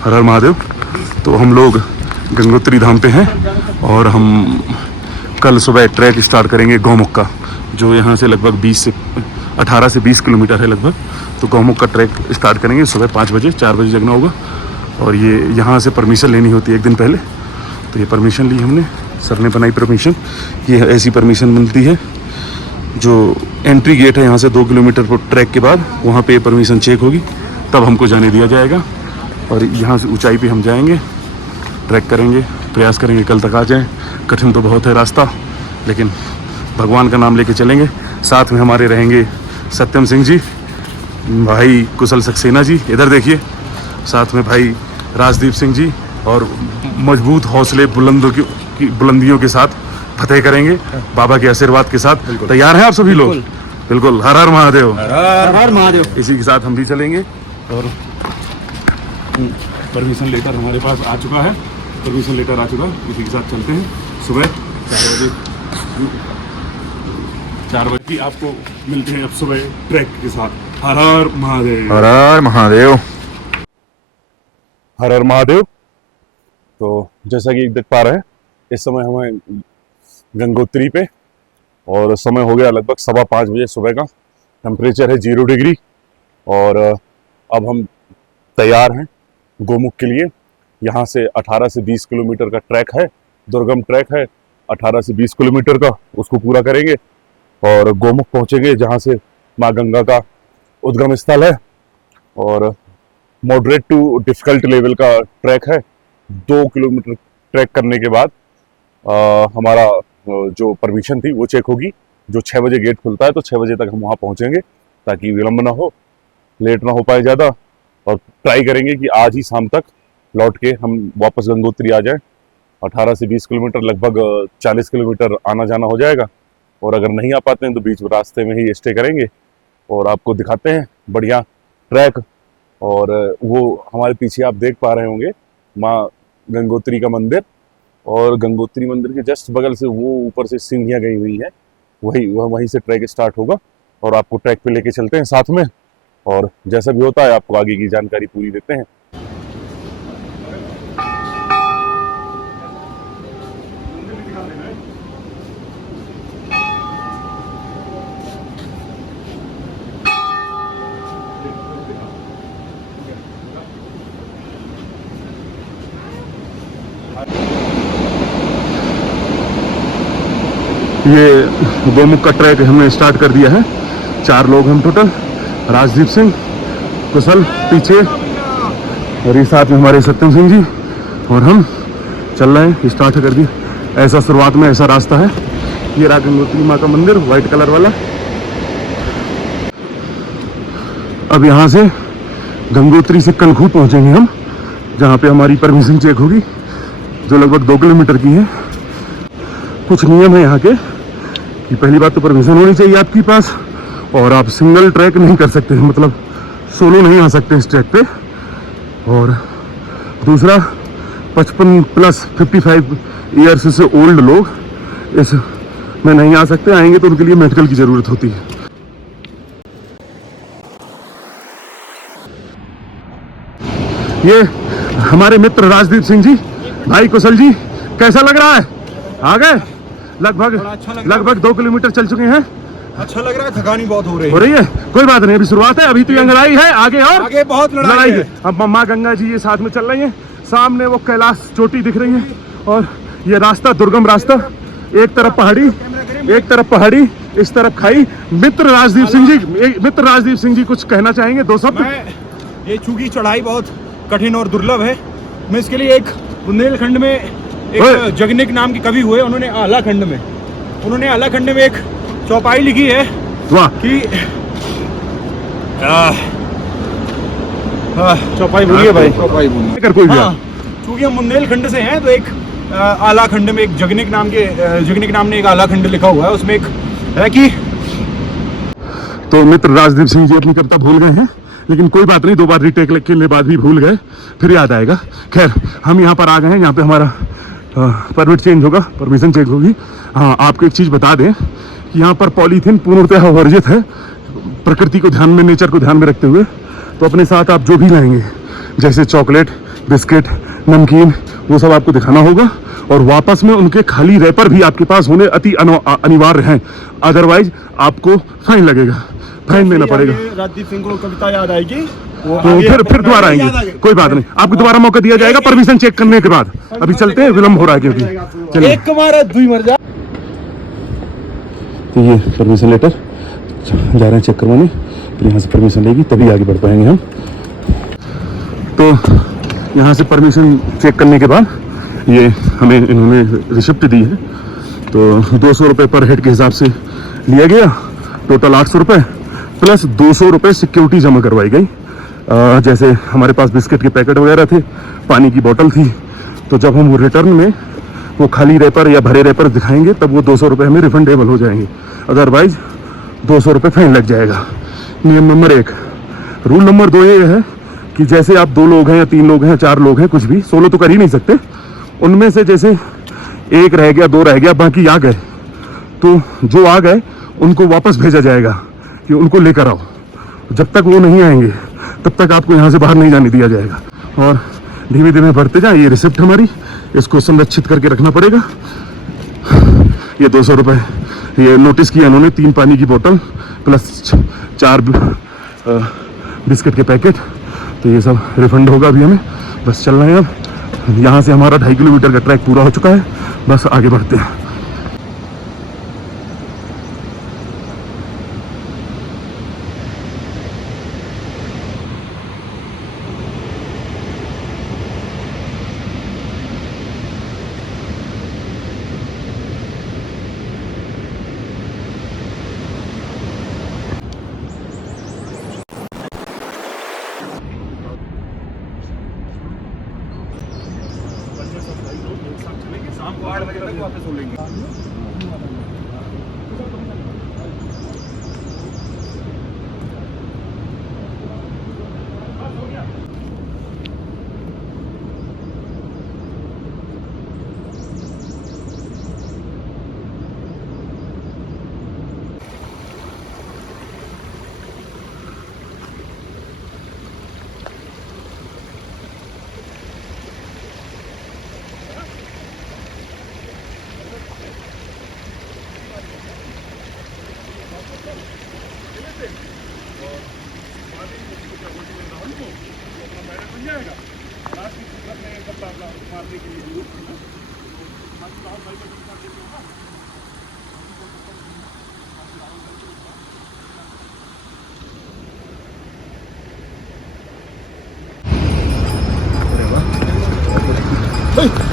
हर हर महादेव। तो हम लोग गंगोत्री धाम पे हैं और हम कल सुबह ट्रैक स्टार्ट करेंगे गौमुख का, जो यहाँ से लगभग 18 से 20 किलोमीटर है लगभग। तो गौमुख का ट्रैक स्टार्ट करेंगे सुबह 5 बजे, 4 बजे जगना होगा। और ये यहाँ से परमिशन लेनी होती है एक दिन पहले, तो ये परमिशन ली हमने, सर ने बनाई परमिशन। ये ऐसी परमिशन मिलती है, जो एंट्री गेट है यहाँ से 2 किलोमीटर पर ट्रैक के बाद, वहाँ पे परमिशन चेक होगी, तब हमको जाने दिया जाएगा। और यहाँ से ऊंचाई पे हम जाएंगे, ट्रैक करेंगे, प्रयास करेंगे कल तक आ जाएं। कठिन तो बहुत है रास्ता, लेकिन भगवान का नाम लेके चलेंगे। साथ में हमारे रहेंगे सत्यम सिंह जी, भाई कुशल सक्सेना जी, इधर देखिए, साथ में भाई राजदीप सिंह जी, और मजबूत हौसले बुलंदियों के साथ फतेह करेंगे बाबा के आशीर्वाद के साथ। तैयार हैं आप सभी लोग? बिल्कुल। हर हर महादेव। हर हर महादेव। इसी के साथ हम भी चलेंगे। और परमिशन लेटर हमारे पास आ चुका है, परमिशन लेटर आ चुका, इसी के साथ चलते हैं। सुबह 4 बजे की आपको मिलते हैं अब सुबह ट्रैक के साथ। हर हर महादेव। हर हर महादेव। हर हर महादेव। तो जैसा कि देख पा रहे हैं, इस समय हमें गंगोत्री पे, और समय हो गया लगभग 5:15 बजे सुबह का। टेम्परेचर है 0 डिग्री, और अब हम तैयार हैं गौमुख के लिए। यहाँ से 18 से 20 किलोमीटर का ट्रैक है, दुर्गम ट्रैक है 18 से 20 किलोमीटर का, उसको पूरा करेंगे और गौमुख पहुँचेंगे, जहाँ से माँ गंगा का उद्गम स्थल है। और मॉडरेट टू डिफ़िकल्ट लेवल का ट्रैक है। 2 किलोमीटर ट्रैक करने के बाद हमारा जो परमिशन थी वो चेक होगी। जो 6 बजे गेट खुलता है, तो 6 बजे तक हम वहाँ पहुँचेंगे, ताकि विलम्ब ना हो, लेट ना हो पाए ज़्यादा। और ट्राई करेंगे कि आज ही शाम तक लौट के हम वापस गंगोत्री आ जाएं। 18 से 20 किलोमीटर, लगभग 40 किलोमीटर आना जाना हो जाएगा। और अगर नहीं आ पाते हैं तो बीच रास्ते में ही स्टे करेंगे और आपको दिखाते हैं बढ़िया ट्रैक। और वो हमारे पीछे आप देख पा रहे होंगे माँ गंगोत्री का मंदिर, और गंगोत्री मंदिर के जस्ट बगल से वो ऊपर से सीढ़ियाँ गई हुई है, वहीं से ट्रैक स्टार्ट होगा। और आपको ट्रैक पे लेके चलते हैं साथ में, और जैसा भी होता है आपको आगे की जानकारी पूरी देते हैं। ये गौमुख का ट्रैक हमने स्टार्ट कर दिया है। 4 लोग हम टोटल, राजदीप सिंह, कुशल पीछे, और ये साथ में हमारे सत्यम सिंह जी, और हम चल रहे हैं, स्टार्ट कर दिया। ऐसा शुरुआत में ऐसा रास्ता है। ये रहा गंगोत्री माँ का मंदिर, वाइट कलर वाला। अब यहाँ से गंगोत्री से कनखू पहुँचेंगे हम, जहाँ पे हमारी परमिशन चेक होगी, जो लगभग 2 किलोमीटर की है। कुछ नियम है यहाँ के, कि पहली बात तो परमिशन होनी चाहिए आपके पास, और आप सिंगल ट्रैक नहीं कर सकते, मतलब सोलो नहीं आ सकते इस ट्रैक पे। और दूसरा, 55 प्लस 55 ईयर्स से ओल्ड लोग इस में नहीं आ सकते। आएंगे तो उनके लिए मेडिकल की ज़रूरत होती है। ये हमारे मित्र राजदीप सिंह जी, भाई कुशल जी, कैसा लग रहा है? आ गए लगभग 2 किलोमीटर चल चुके हैं। अच्छा लग रहा है, थकानी बहुत हो रही है। कोई बात नहीं, अभी शुरुआत है, अभी तो ये लड़ाई है, आगे बहुत लड़ाई है। अब माँ गंगा जी ये साथ में चल रही हैं, सामने वो कैलाश चोटी दिख रही है, और ये रास्ता दुर्गम रास्ता, एक तरफ पहाड़ी, इस तरफ खाई। मित्र राजदीप सिंह जी कुछ कहना चाहेंगे? 2 शब्द। ये चूंकि चढ़ाई बहुत कठिन और दुर्लभ है, मैं इसके लिए एक बुंदेलखंड में एक जगनिक नाम के कवि हुए, उन्होंने आलाखंड में एक चौपाई लिखी है। वाह। कि चौपाई बोलिए भाई। चौपाई बोलिए कर कोई भी। चूंकि हम बुंदेलखंड से हैं, तो एक आलाखंड में एक जगनिक नाम ने एक आलाखंड लिखा हुआ है, उसमें एक है कि। तो मित्र राजदीप सिंह जी अपनी कविता भूल गए हैं, लेकिन कोई बात नहीं, 2 बार रीटेक के बाद भी भूल गए, फिर याद आएगा। खैर, हम यहाँ पर आ गए हैं, यहाँ पे हमारा परमिट चेंज होगा, परमिशन चेक होगी। हाँ, आपको एक चीज़ बता दें कि यहाँ पर पॉलीथीन पूर्णतः वर्जित है, प्रकृति को ध्यान में, नेचर को ध्यान में रखते हुए। तो अपने साथ आप जो भी लाएंगे, जैसे चॉकलेट, बिस्किट, नमकीन, वो सब आपको दिखाना होगा। और वापस में उनके खाली रैपर भी आपके पास होने अति अनिवार्य हैं, अदरवाइज आपको फाइन लगेगा, फाइन देना पड़ेगा। राजदीप सिंह को कविता याद आएगी, वो तो फिर दोबारा आएंगे, कोई बात नहीं, आपको दोबारा मौका दिया जाएगा परमिशन चेक करने के बाद। अभी चलते हैं, विलम्ब हो रहा है क्योंकि। चलिए, एक मारा दुई मर जा। तो ये परमिशन लेटर जा रहे हैं चेक करवाने, फिर यहाँ से परमिशन लेगी तभी आगे बढ़ पाएंगे हम। तो यहाँ से परमिशन चेक करने के बाद ये हमें इन्होंने रिसिप्ट दी है। तो 200 रुपये पर हेड के हिसाब से लिया गया, टोटल 800 रुपये प्लस 200 रुपये सिक्योरिटी जमा करवाई गई। जैसे हमारे पास बिस्किट के पैकेट वगैरह थे, पानी की बोतल थी, तो जब हम रिटर्न में वो खाली रैपर या भरे रैपर दिखाएंगे तब वो 200 रुपये हमें रिफंडेबल हो जाएंगे, अदरवाइज 200 रुपये फाइन लग जाएगा। नियम नंबर 1। रूल नंबर 2 ये है कि जैसे आप 2 लोग हैं या 3 लोग हैं या 4 लोग हैं, कुछ भी, सोलो तो कर ही नहीं सकते, उनमें से जैसे 1 रह गया, 2 रह गया, बाकी आ गए, तो जो आ गए उनको वापस भेजा जाएगा कि उनको लेकर आओ। जब तक वो नहीं आएंगे तब तक आपको यहाँ से बाहर नहीं जाने दिया जाएगा। और धीमे धीमे बढ़ते जाए। ये रिसिप्ट हमारी, इसको संरक्षित करके रखना पड़ेगा। ये 200 रुपये, ये नोटिस किया उन्होंने, 3 पानी की बोतल प्लस 4 बिस्किट के पैकेट, तो ये सब रिफंड होगा अभी हमें। बस चल रहे हैं अब। यहाँ से हमारा 2.5 किलोमीटर का ट्रैक पूरा हो चुका है, बस आगे बढ़ते हैं। शाम को 8 बजे तक वापस हो लेंगे।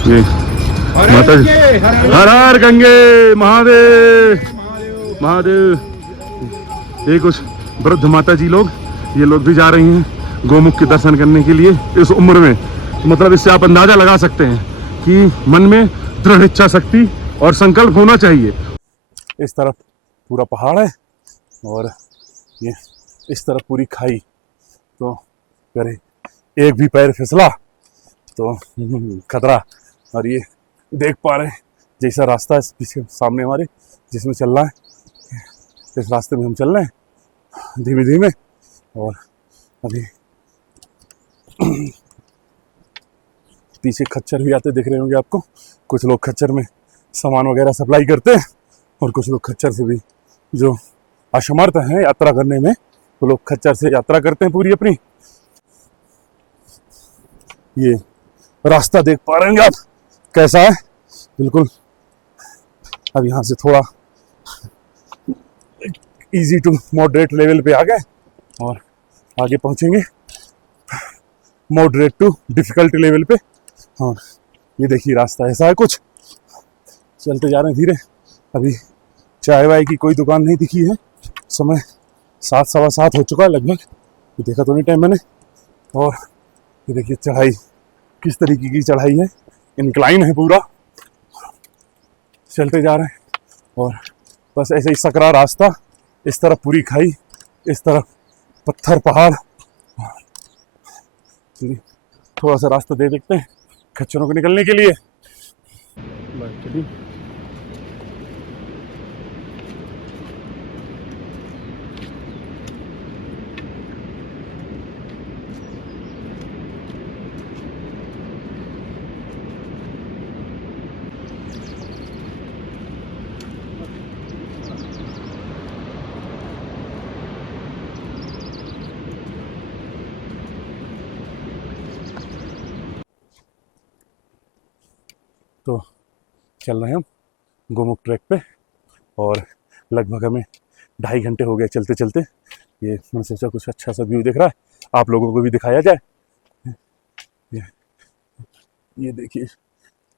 ये माता जी, हर हर गंगे महादेव महादेव। ये कुछ वृद्ध माता जी लोग, ये लोग भी जा रही हैं गौमुख के दर्शन करने के लिए इस उम्र में। मतलब इससे आप अंदाजा लगा सकते हैं कि मन में दृढ़ इच्छा शक्ति और संकल्प होना चाहिए। इस तरफ पूरा पहाड़ है और ये इस तरफ पूरी खाई, तो अगर एक भी पैर फिसला तो खतरा। और ये देख पा रहे हैं जैसा रास्ता है पीछे सामने हमारे जिसमें चलना है, इस रास्ते में हम चल रहे हैं धीमे धीमे। और अभी पीछे खच्चर भी आते दिख रहे होंगे आपको। कुछ लोग खच्चर में सामान वगैरह सप्लाई करते हैं और कुछ लोग खच्चर से भी, जो असमर्थ हैं यात्रा करने में, तो लोग खच्चर से यात्रा करते हैं पूरी अपनी। ये रास्ता देख पा रहे हैं आप कैसा है, बिल्कुल। अब यहाँ से थोड़ा इजी टू मॉडरेट लेवल पे आ गए और आगे पहुँचेंगे मॉडरेट टू डिफिकल्ट लेवल पे। और ये देखिए रास्ता ऐसा है कुछ, चलते जा रहे हैं धीरे। अभी चाय वाय की कोई दुकान नहीं दिखी है, समय 7 सवा 7 हो चुका है लगभग, ये देखा तो नहीं टाइम मैंने। और ये देखिए चढ़ाई किस तरीके की चढ़ाई है, इंक्लाइन है पूरा, चलते जा रहे हैं। और बस ऐसे ही सकरा रास्ता, इस तरफ पूरी खाई, इस तरफ पत्थर पहाड़। चलिए थोड़ा सा रास्ता दे देखते हैं खच्चरों को निकलने के लिए। चलिए तो चल रहे हैं हम गोमुख ट्रैक पे और लगभग हमें 2.5 घंटे हो गए चलते चलते। ये मैंने सोचा कुछ अच्छा सा व्यू दिख रहा है, आप लोगों को भी दिखाया जाए। ये देखिए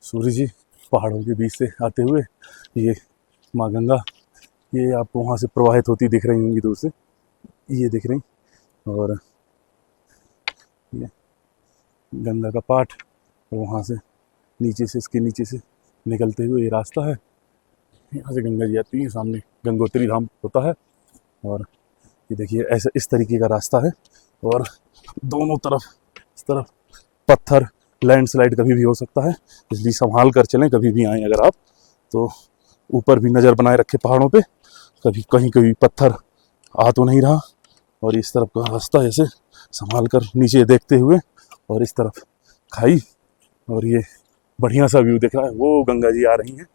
सूर्य जी पहाड़ों के बीच से आते हुए, ये माँ गंगा, ये आपको वहाँ से प्रवाहित होती दिख रही होंगी दूर से, ये दिख रही। और ये गंगा का पाठ, और वहाँ से नीचे से, इसके नीचे से निकलते हुए ये रास्ता है, यहाँ से गंगा जी आती है, सामने गंगोत्री धाम होता है। और ये देखिए ऐसा इस तरीके का रास्ता है, और दोनों तरफ इस तरफ पत्थर, लैंडस्लाइड कभी भी हो सकता है, इसलिए संभाल कर चलें कभी भी आएँ अगर आप। तो ऊपर भी नज़र बनाए रखे पहाड़ों पे, कभी कहीं कभी पत्थर आ तो नहीं रहा। और इस तरफ का रास्ता ऐसे संभाल कर नीचे देखते हुए, और इस तरफ खाई, और ये बढ़िया सा व्यू दिख रहा है, वो गंगा जी आ रही हैं।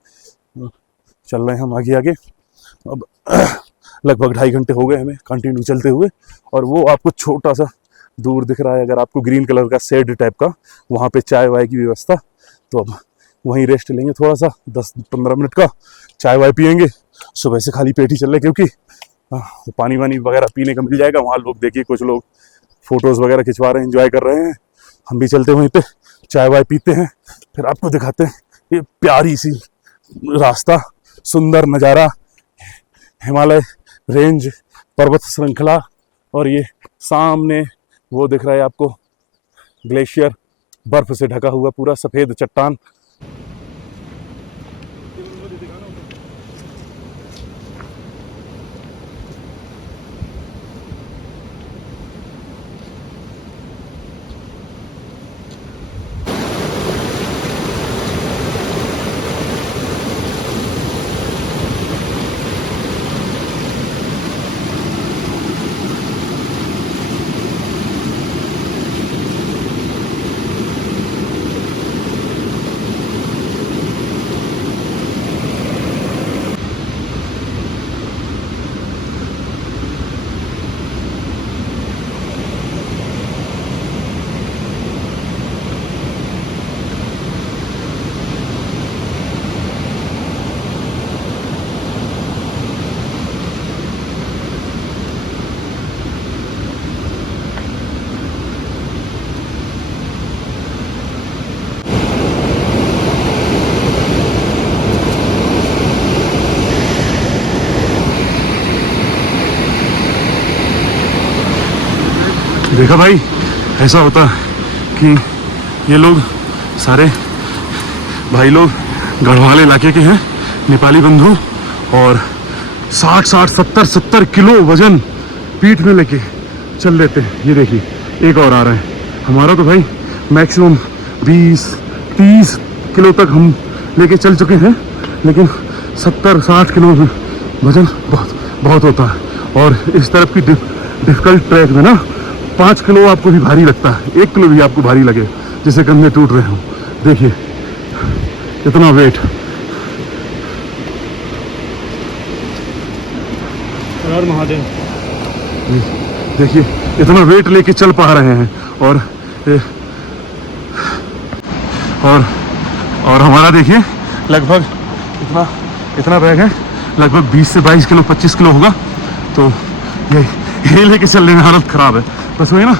चल रहे हैं हम आगे आगे, अब लगभग 2.5 घंटे हो गए हमें कंटिन्यू चलते हुए। और वो आपको छोटा सा दूर दिख रहा है, अगर आपको ग्रीन कलर का शेड टाइप का, वहाँ पे चाय वाय की व्यवस्था। तो अब वहीं रेस्ट लेंगे थोड़ा सा, 10-15 मिनट का, चाय वाय पियेंगे। सुबह से खाली पेट ही चल रहे, क्योंकि तो पानी वानी वगैरह पीने का मिल जाएगा वहाँ। लोग देखिए कुछ लोग फोटोज़ वगैरह खिंचवा रहे हैं, एंजॉय कर रहे हैं। हम भी चलते वहीं पे चाय वाय पीते हैं, फिर आपको दिखाते हैं ये प्यारी सी रास्ता, सुंदर नज़ारा, हिमालय रेंज, पर्वत श्रृंखला, और ये सामने वो दिख रहा है आपको ग्लेशियर, बर्फ से ढका हुआ पूरा सफ़ेद चट्टान। देखा भाई, ऐसा होता है कि ये लोग सारे भाई लोग गढ़वाल इलाके के हैं, नेपाली बंधु, और 60-70 किलो वजन पीठ में लेके चल लेते हैं। ये देखिए एक और आ रहा है। हमारा तो भाई मैक्सिमम 20-30 किलो तक हम लेके चल चुके हैं, लेकिन 70-60 किलो वजन बहुत होता है। और इस तरफ की डिफिकल्ट ट्रैक में ना 5 किलो आपको भी भारी लगता है, 1 किलो भी आपको भारी लगे, जैसे कंधे टूट रहे हो। देखिए इतना वेट। हर महादेव। देखिए इतना वेट लेके चल पा रहे हैं। और हमारा देखिए लगभग इतना बैग है, लगभग 20 से 22 किलो, 25 किलो होगा। तो ये लेके चलने में हालत ख़राब है। बस वही ना,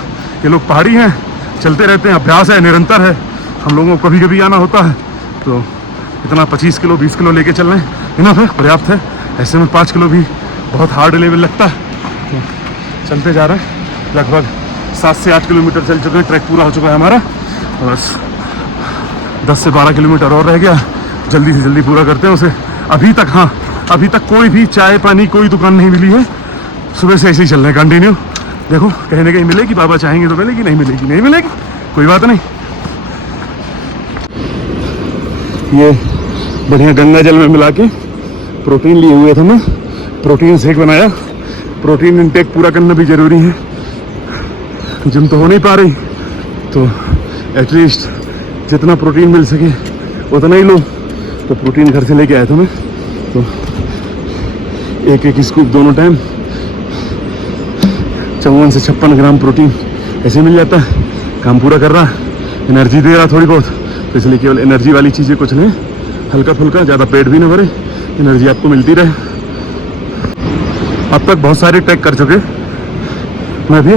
ये लोग पहाड़ी हैं, चलते रहते हैं, अभ्यास है, निरंतर है। हम लोगों को कभी कभी आना होता है, तो इतना 25 किलो 20 किलो लेके चल रहे हैं, इनफ है, पर्याप्त है। ऐसे में 5 किलो भी बहुत हार्ड लेवल लगता है। तो चलते जा रहे हैं, लगभग 7 से 8 किलोमीटर चल चुके हैं, ट्रैक पूरा हो चुका है हमारा। बस 10 से 12 किलोमीटर और रह गया, जल्दी से जल्दी पूरा करते हैं उसे। अभी तक कोई भी चाय पानी कोई दुकान नहीं मिली है। सुबह से ऐसे ही चल रहे हैं कंटिन्यू। देखो कहने कहीं मिलेगी, बाबा चाहेंगे तो मिलेगी, नहीं मिलेगी, कोई बात नहीं। ये बढ़िया गंगा जल में मिला के प्रोटीन लिए हुए थे, मैं प्रोटीन शेक बनाया। प्रोटीन इंटेक पूरा करना भी ज़रूरी है, जिम तो हो नहीं पा रही, तो एटलीस्ट जितना प्रोटीन मिल सके उतना ही लो। तो प्रोटीन घर से लेके आया था मैं, तो एक स्कूप दोनों टाइम 54 से 56 ग्राम प्रोटीन ऐसे मिल जाता है। काम पूरा कर रहा है, एनर्जी दे रहा थोड़ी बहुत, तो इसलिए केवल एनर्जी वाली चीज़ें कुछ लें, हल्का फुल्का, ज़्यादा पेट भी ना भरे, एनर्जी आपको मिलती रहे। अब तक बहुत सारे ट्रैक कर चुके मैं भी,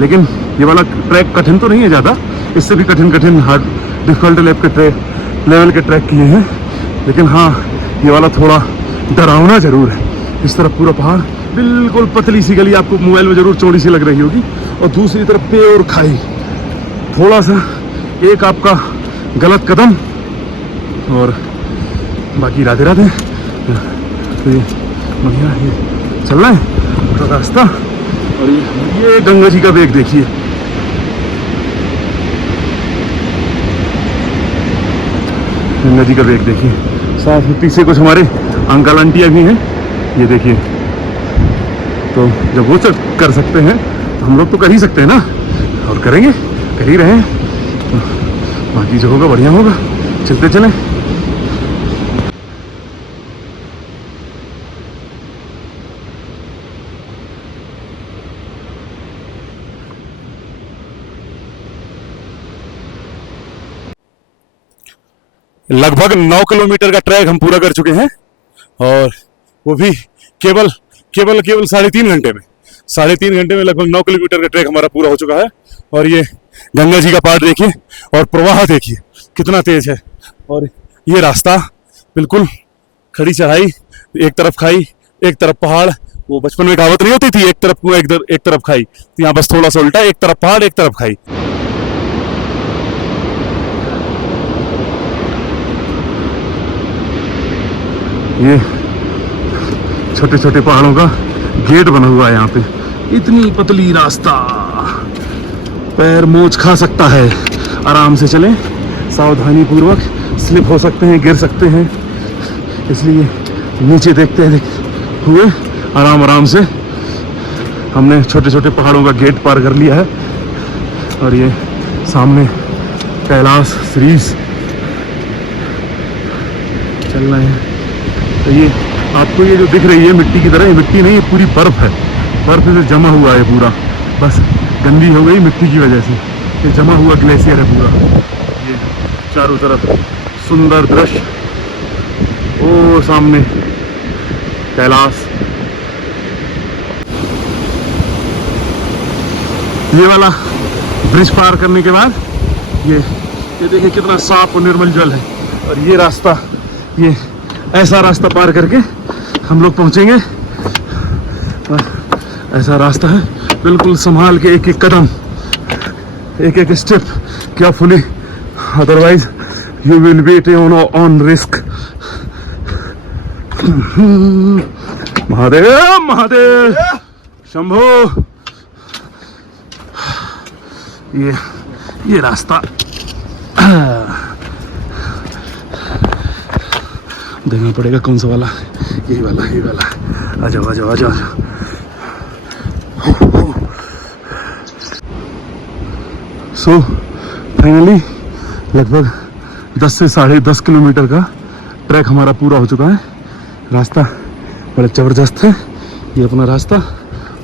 लेकिन ये वाला ट्रैक कठिन तो नहीं है ज़्यादा, इससे भी कठिन हार्ड डिफिकल्ट लेवल के ट्रैक किए हैं, लेकिन हाँ ये वाला थोड़ा डरावना ज़रूर है। इस तरफ पूरा पहाड़, बिल्कुल पतली सी गली, आपको मोबाइल में ज़रूर चौड़ी सी लग रही होगी, और दूसरी तरफ प्योर खाई। थोड़ा सा एक आपका गलत कदम और बाकी राधे राधे। तो ये बढ़िया ये चल रहा है रास्ता, और ये गंगा जी का वेग देखिए। गंगा जी का वेग देखिए, साथ में पीछे कुछ हमारे अंकल आंटियाँ भी हैं, ये देखिए। तो जब वो कर सकते हैं तो हम लोग तो कर ही सकते हैं ना, और करेंगे, कर ही रहे हैं। तो बाकी जो होगा बढ़िया होगा, चलते चलें। लगभग 9 किलोमीटर का ट्रैक हम पूरा कर चुके हैं, और वो भी केवल 3.5 घंटे में। 3.5 घंटे में लगभग 9 किलोमीटर का ट्रैक हमारा पूरा हो चुका है। और ये गंगा जी का पहाड़ देखिए, और प्रवाह देखिए कितना तेज है। और ये रास्ता बिल्कुल खड़ी चढ़ाई, एक तरफ खाई एक तरफ पहाड़। वो बचपन में कहावत नहीं होती थी, एक तरफ कुआं एक तरफ खाई, तो यहाँ बस थोड़ा सा उल्टा, एक तरफ पहाड़ एक तरफ खाई। ये छोटे छोटे पहाड़ों का गेट बना हुआ है यहाँ पे, इतनी पतली रास्ता, पैर मोच खा सकता है। आराम से चलें, सावधानी पूर्वक, स्लिप हो सकते हैं, गिर सकते हैं, इसलिए नीचे देखते हुए आराम से हमने छोटे छोटे पहाड़ों का गेट पार कर लिया है। और ये सामने कैलाश सीरीज चल रहे हैं। तो ये आपको ये जो दिख रही है मिट्टी की तरह, ये मिट्टी नहीं, ये पूरी बर्फ है, बर्फ से जमा हुआ है पूरा, बस गंदी हो गई मिट्टी की वजह से। ये जमा हुआ ग्लेशियर है पूरा। ये चारों तरफ सुंदर दृश्य, वो सामने कैलाश। ये वाला ब्रिज पार करने के बाद ये देखिए कितना साफ और निर्मल जल है। और ये रास्ता, ये ऐसा रास्ता पार करके हम लोग पहुंचेंगे। ऐसा रास्ता है, बिल्कुल संभाल के, एक एक कदम, एक एक step carefully, otherwise you will be on risk. Mahadev Mahadev Shambho. ये रास्ता देखना पड़ेगा कौन सा वाला, यही वाला। आ जाओ। सो फाइनली लगभग 10 से 10.5 किलोमीटर का ट्रैक हमारा पूरा हो चुका है। रास्ता बड़ा ज़बरदस्त है ये अपना रास्ता,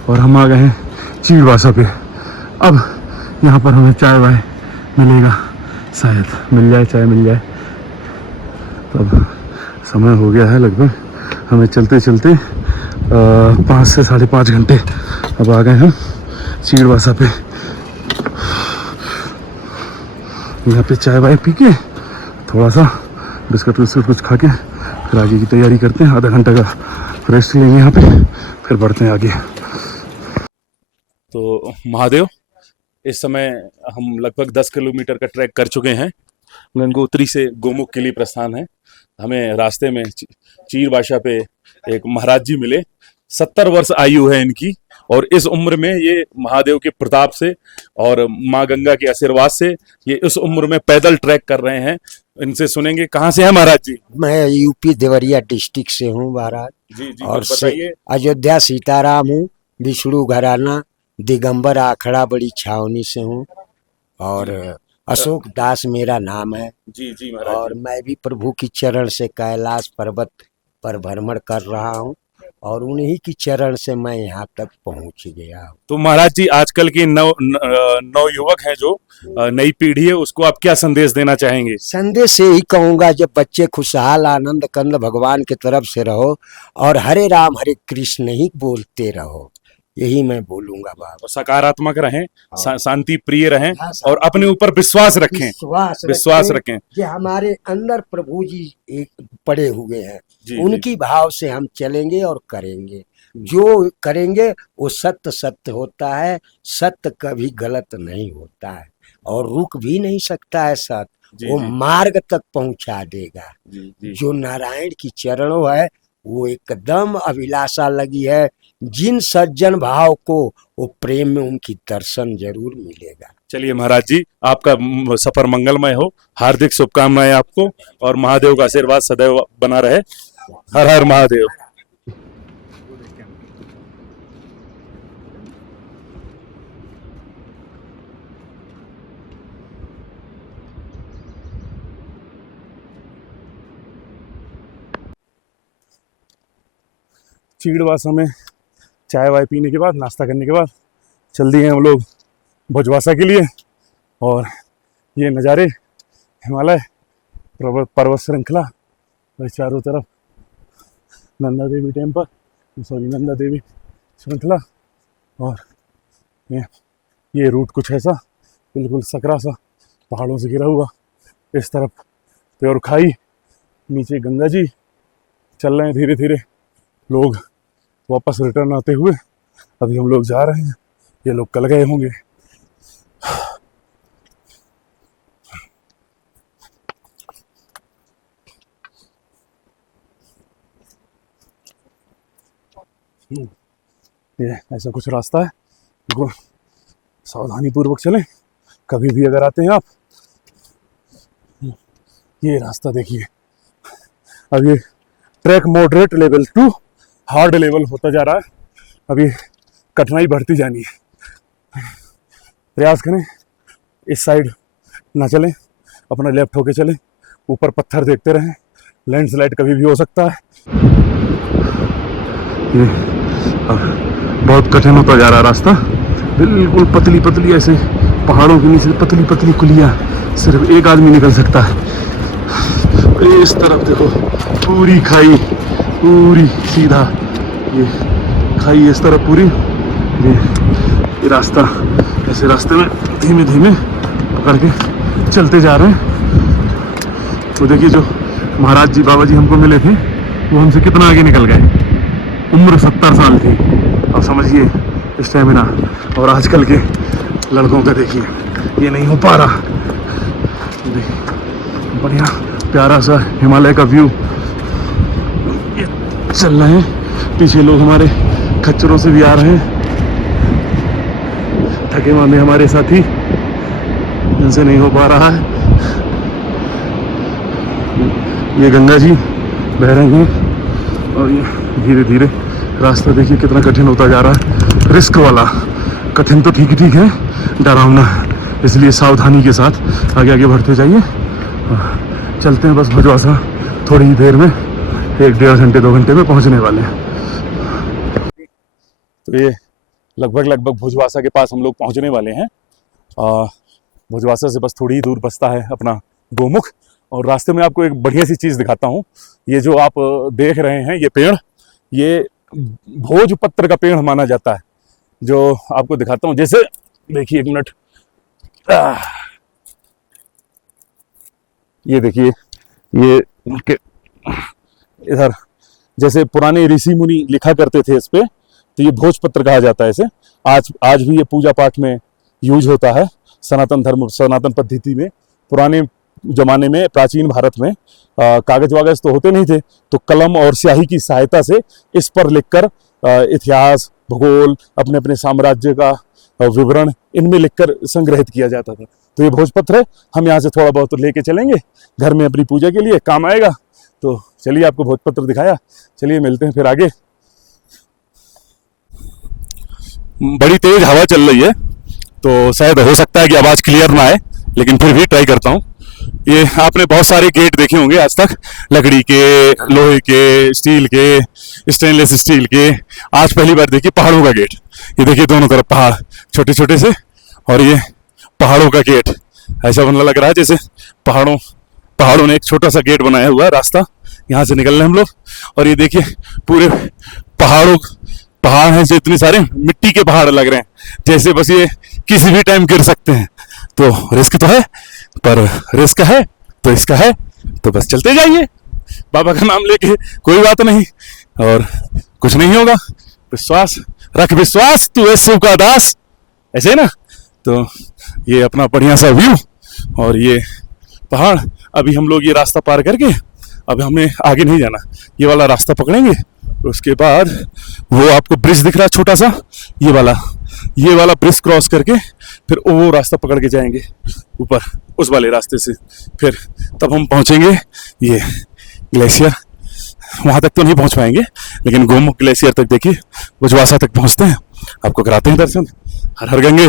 और हम आ गए हैं चीड़वासा पे। अब यहाँ पर हमें चाय वाय मिलेगा, शायद मिल जाए, चाय मिल जाए। तो अब समय हो गया है लगभग, हमें चलते 5 से 5.5 घंटे अब आ गए हम चीड़वासा पे। यहाँ पे चाय वाय पी के, थोड़ा सा बिस्कुट कुछ खा के, फिर आगे की तैयारी करते हैं। आधा घंटा का रेस्ट लेंगे यहाँ पे, फिर बढ़ते हैं आगे। तो महादेव, इस समय हम लगभग 10 किलोमीटर का ट्रैक कर चुके हैं। गंगोत्री से गोमुख के लिए प्रस्थान है। हमें रास्ते में चीड़वासा पे एक महाराज जी मिले। 70 वर्ष आयु है इनकी, और इस उम्र में ये महादेव के प्रताप से और माँ गंगा के आशीर्वाद से ये इस उम्र में पैदल ट्रैक कर रहे हैं। इनसे सुनेंगे। कहाँ से हैं महाराज जी? मैं यूपी देवरिया डिस्ट्रिक्ट से हूँ महाराज। जी और कुछ बताइए। अयोध्या सीताराम हूँ, विष्णु घराना, दिगंबर आखड़ा बड़ी छावनी से हूँ, और अशोक दास मेरा नाम है। जी महाराज और मैं भी प्रभु की चरण से कैलाश पर्वत पर भ्रमण कर रहा हूँ, और उन्हीं की चरण से मैं यहाँ तक पहुँच गया हूँ। तो महाराज जी, आजकल के नव युवक हैं जो नई पीढ़ी है, उसको आप क्या संदेश देना चाहेंगे? संदेश से ही कहूँगा, जब बच्चे खुशहाल आनंद कंद भगवान की तरफ से रहो और हरे राम हरे कृष्ण ही बोलते रहो, यही मैं बोलूंगा बाबा। और सकारात्मक रहें, शांति प्रिय रहें हाँ, और अपने ऊपर विश्वास रखें, विश्वास रखें। कि हमारे अंदर प्रभु जी एक पड़े हुए हैं, जी, उनकी भाव से हम चलेंगे और करेंगे। जो करेंगे वो सत्य सत्य होता है, सत्य कभी गलत नहीं होता है और रुक भी नहीं सकता है सत्य, वो मार्ग तक पहुंचा देगा। जो नारायण की चरणों है वो एकदम अभिलाषा लगी है, जिन सज्जन भाव को वो प्रेम में उनकी दर्शन जरूर मिलेगा। चलिए महाराज जी, आपका सफर मंगलमय हो, हार्दिक शुभकामनाएं आपको, और महादेव का आशीर्वाद सदैव बना रहे। हर हर महादेव। चीड़वासा में चाय वाय पीने के बाद, नाश्ता करने के बाद चल दिए हम लोग भोजवासा के लिए। और ये नज़ारे हिमालय पर्वत श्रृंखला और चारों तरफ नंदा देवी टेम्पल, नंदा देवी श्रृंखला, और ये रूट कुछ ऐसा बिल्कुल सकरा सा पहाड़ों से घिरा हुआ, इस तरफ प्योर खाई, नीचे गंगा जी। चल रहे हैं धीरे धीरे लोग वापस रिटर्न आते हुए। अभी हम लोग जा रहे हैं, ये लोग कल गए होंगे। ये ऐसा कुछ रास्ता है, सावधानी पूर्वक चलें कभी भी अगर आते हैं आप। ये रास्ता देखिए, अब ये track moderate level to hard level होता जा रहा है, अभी कठिनाई बढ़ती जानी है। प्रयास करें इस साइड ना चलें, अपना लेफ्ट होके चलें, ऊपर पत्थर देखते रहें, लैंडस्लाइड कभी भी हो सकता है। ये बहुत कठिन होता जा रहा रास्ता, बिल्कुल पतली पतली ऐसे पहाड़ों के नीचे पतली पतली कुलियाँ, सिर्फ एक आदमी निकल सकता है। इस तरफ देखो पूरी खाई, पूरी सीधा ये खाई इस तरफ पूरी। ये रास्ता, ऐसे रास्ते में धीमे धीमे पकड़ के चलते जा रहे हैं। तो देखिए जो महाराज जी बाबा जी हमको मिले थे वो हमसे कितना आगे निकल गए। उम्र 70 साल थी, अब समझिए स्टेमिना। और आजकल के लड़कों का देखिए ये नहीं हो पा रहा। बढ़िया प्यारा सा हिमालय का व्यू, ये चल रहे हैं। पीछे लोग हमारे खच्चरों से भी आ रहे हैं, थके मामे हमारे साथी, इनसे नहीं हो पा रहा है। ये गंगा जी बह रही हैं और ये धीरे धीरे रास्ता देखिए कितना कठिन होता जा रहा है, रिस्क वाला। कठिन तो ठीक ही है, डरावना है, इसलिए सावधानी के साथ आगे आगे बढ़ते जाइए। चलते हैं बस भोजवासा, थोड़ी ही देर में 1-1.5 घंटे 2 घंटे में पहुंचने वाले हैं। तो ये लगभग भोजवासा के पास हम लोग पहुंचने वाले हैं। भोजवासा से बस थोड़ी ही दूर बसता है अपना गोमुख। और रास्ते में आपको एक बढ़िया सी चीज़ दिखाता हूँ। ये जो आप देख रहे हैं ये पेड़, ये भोजपत्र का पेड़ माना जाता है, जो आपको दिखाता हूँ। जैसे देखिए, एक मिनट, ये देखिए, ये उनके इधर जैसे पुराने ऋषि मुनि लिखा करते थे इस पे, तो ये भोजपत्र कहा जाता है इसे। आज भी ये पूजा पाठ में यूज होता है, सनातन धर्म, सनातन पद्धति में। पुराने जमाने में, प्राचीन भारत में कागज वागज तो होते नहीं थे, तो कलम और स्याही की सहायता से इस पर लिखकर इतिहास, भूगोल, अपने अपने साम्राज्य का विवरण इनमें लिखकर संग्रहित किया जाता था। तो ये भोजपत्र है, हम यहाँ से थोड़ा बहुत लेके चलेंगे घर में अपनी पूजा के लिए, काम आएगा। तो चलिए, आपको भोजपत्र दिखाया, चलिए मिलते हैं फिर आगे। बड़ी तेज हवा चल रही है, तो शायद हो सकता है कि आवाज़ क्लियर ना आए, लेकिन फिर भी ट्राई करता हूँ। ये आपने बहुत सारे गेट देखे होंगे आज तक, लकड़ी के, लोहे के, स्टील के, स्टेनलेस स्टील के। आज पहली बार देखिए पहाड़ों का गेट। ये देखिए दोनों तरफ पहाड़ छोटे छोटे से, और ये पहाड़ों का गेट। ऐसा बनने लग रहा है जैसे पहाड़ों ने एक छोटा सा गेट बनाया हुआ है, रास्ता यहाँ से निकल रहे हैं हम लोग। और ये देखिए पूरे पहाड़ हैं जो इतने सारे मिट्टी के पहाड़ लग रहे हैं, जैसे बस ये किसी भी टाइम गिर सकते हैं। तो रिस्क तो है, पर रिस्क है तो इसका है, तो बस चलते जाइए बाबा का नाम लेके, कोई बात नहीं और कुछ नहीं होगा। विश्वास रख, विश्वास तू है शिव का दास, ऐसे ना। तो ये अपना बढ़िया सा व्यू और ये पहाड़। अभी हम लोग ये रास्ता पार करके अब हमें आगे नहीं जाना, ये वाला रास्ता पकड़ेंगे। उसके बाद वो आपको ब्रिज दिख रहा है छोटा सा, ये वाला ब्रिज क्रॉस करके फिर वो रास्ता पकड़ के जाएंगे ऊपर उस वाले रास्ते से। फिर तब हम पहुंचेंगे ये ग्लेशियर। वहां तक तो नहीं पहुंच पाएंगे, लेकिन गोमुख ग्लेशियर तक देखिए, बुजवासा तक पहुंचते हैं, आपको कराते हैं दर्शन। हर हर गंगे।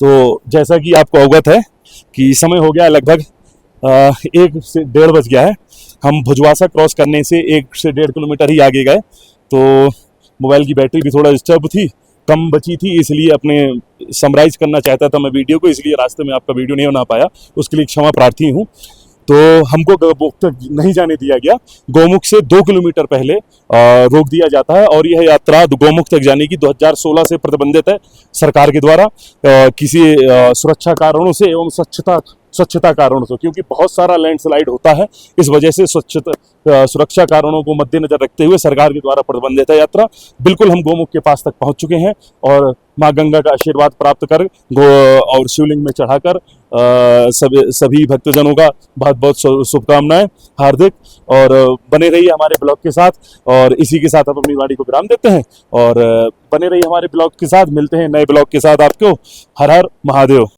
तो जैसा कि आपको अवगत है कि समय हो गया लगभग 1 से 1.5 बज गया है। हम भुजवासा क्रॉस करने से 1 से 1.5 किलोमीटर ही आगे गए, तो मोबाइल की बैटरी भी थोड़ा डिस्टर्ब थी, कम बची थी, इसलिए अपने समराइज करना चाहता था मैं वीडियो को, इसलिए रास्ते में आपका वीडियो नहीं बना पाया, उसके लिए क्षमा प्रार्थी हूँ। तो हमको गोमुख तक नहीं जाने दिया गया, गोमुख से 2 किलोमीटर पहले रोक दिया जाता है। और यह यात्रा गोमुख तक जाने की 2016 से प्रतिबंधित है सरकार के द्वारा, किसी सुरक्षा कारणों से एवं स्वच्छता कारणों से, क्योंकि बहुत सारा लैंडस्लाइड होता है, इस वजह से सुरक्षा कारणों को मद्देनजर रखते हुए सरकार के द्वारा प्रतिबंधित है यात्रा। बिल्कुल हम गोमुख के पास तक पहुंच चुके हैं और माँ गंगा का आशीर्वाद प्राप्त कर और शिवलिंग में चढ़ाकर सभी भक्तजनों का बहुत बहुत शुभकामनाएं हार्दिक। और बने रहिए हमारे ब्लॉग के साथ, और इसी के साथ हम अपनी वाणी को विराम देते हैं। और बने रहिए हमारे ब्लॉग के साथ, मिलते हैं नए ब्लॉग के साथ आपको। हर हर महादेव।